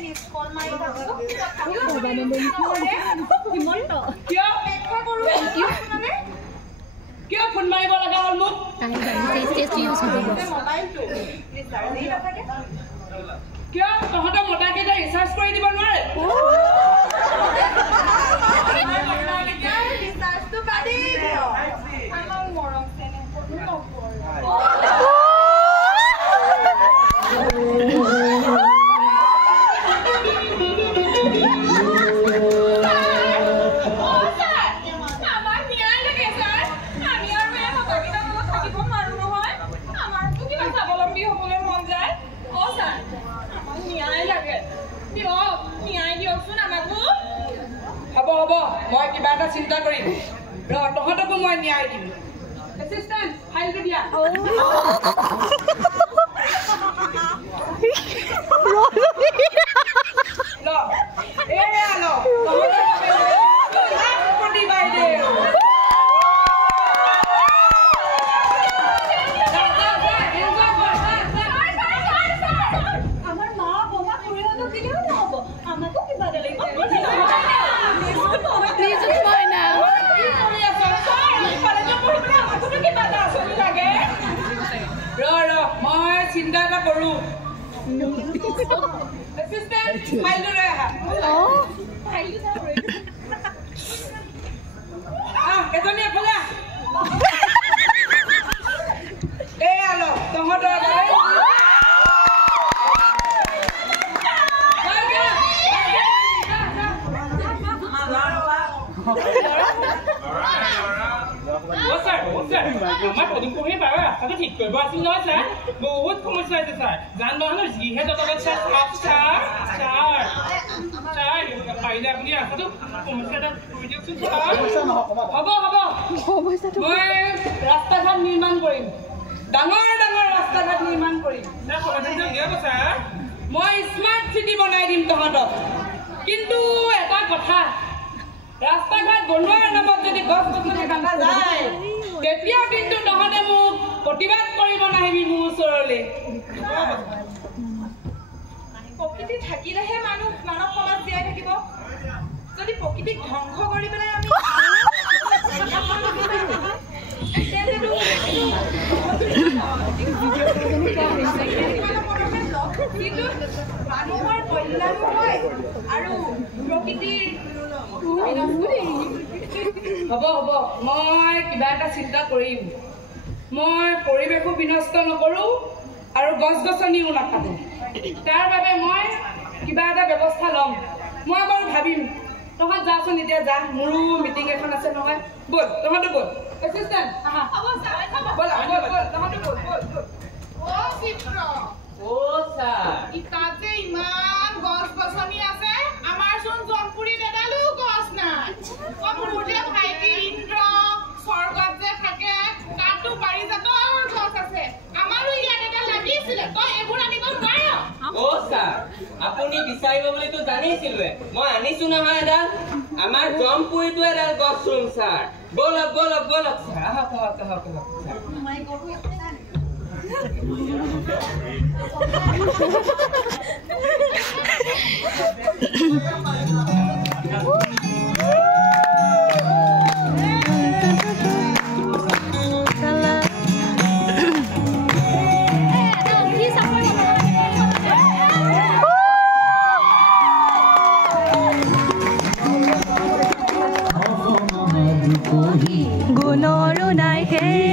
miss কল মাৰি থাকো হিমন্ত কিয় অপেক্ষা কৰো মানে কিয় ফোন মাৰিব লগা হ'ল মোক মোবাইলটো ৰিচাৰ্জেই নাথাকে কিয় তহঁতৰ মতাকেইটা ৰিচাৰ্জ কৰি দিব নোৱাৰে ৰিচাৰ্জটো কাটি দিয় আমাৰ মৰম চেনেহ হ'ব মই কিবা এটা চিন্তা কৰিম তহঁতকো মই ন্যায় দিম এচিষ্টেণ্ট ফাইলটো দিয়া মই চিন্তা এটা কৰো এজনী এফালে তহঁতৰ পদুম পঢ়ি পাৰ ৰাস্তাটো ঠিক কৰিব আছিল নহয় ছাৰ বহুত সমস্যা আছে ছাৰ যান বাহনৰ যিহে তলত ছাৰ পাৰিলে আপুনি ৰাস্তাটো সমস্যা এটা কৰি দিয়কচোন হ'ব মই ৰাস্তা ঘাট নিৰ্মাণ কৰিম ডাঙৰ ডাঙৰ ৰাস্তা ঘাট নিৰ্মাণ কৰিম ছাৰ মই স্মাৰ্ট চিটি বনাই দিম তহঁতক কিন্তু এটা কথা ৰাস্তা ঘাট বনোৱাৰ নামত যদি গছ গছনি কাটা যায় তেতিয়া কিন্তু তহঁতে মোক প্ৰতিবাদ কৰিব নাহিবি মোৰ ওচৰলৈ প্ৰকৃতি থাকিলেহে মানৱ সমাজ জীয়াই থাকিব যদি প্ৰকৃতিক ধ্বংস কৰি পেলাই আমি কিন্তু মানুহৰ কল্যাণ হয় আৰু প্ৰকৃতিৰ হ'ব মই কিবা এটা চিন্তা কৰিম মই পৰিৱেশো বিনষ্ট নকৰোঁ আৰু গছ গছনিও নাকাটো তাৰ বাবে মই কিবা এটা ব্যৱস্থা ল'ম মই বাৰু ভাবিম তহঁত যাচোন এতিয়া যা মোৰো মিটিং এখন আছে নহয় ব'ল তহঁতো ব'ল এচিষ্টেণ্ট আহা ব'ল তহঁতো ব'ল তাতে ইমান গছ গছনি আছে আমাৰ চোন জমপুৰীত এডালো গছ নাই মোৰ যে ভাইটি ইন্দ্ৰ স্বৰ্গত যে থাকে তাতো পাৰিজাতৰ গছ আছে আমাৰো ইয়াত এটা লাগিছিলে তই এইবোৰ আনিব নোৱাৰ ছাৰ আপুনি বিচাৰিব বুলিতো জানিছিলোৱে মই আনিছো নহয় এডাল আমাৰ জমপুৰীতো এডাল গছ ৰুম ছাৰ বলক ছাৰ আহক গুণৰো নাই হে